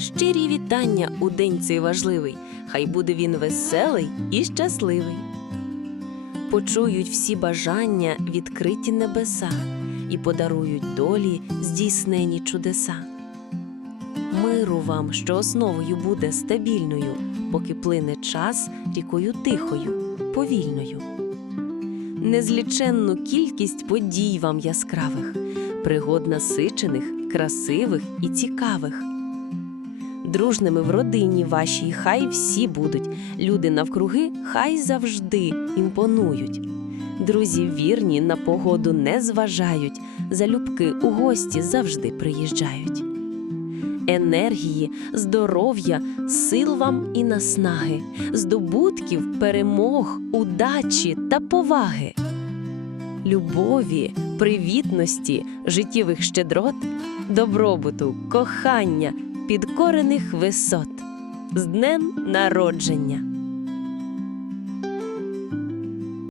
Щирі вітання у день цей важливий. Хай буде він веселий і щасливий. Почують всі бажання відкриті небеса і подарують долі здійснені чудеса. Миру вам, що основою буде стабільною, поки плине час рікою тихою, повільною. Незліченну кількість подій вам яскравих, пригод насичених, красивих і цікавих. Дружними в родині вашій хай всі будуть, люди навкруги хай завжди імпонують. Друзі вірні на погоду не зважають, залюбки у гості завжди приїжджають. Енергії, здоров'я, сил вам і наснаги, здобутків, перемог, удачі та поваги, любові, привітності, життєвих щедрот, добробуту, кохання, підкорених висот. З днем народження!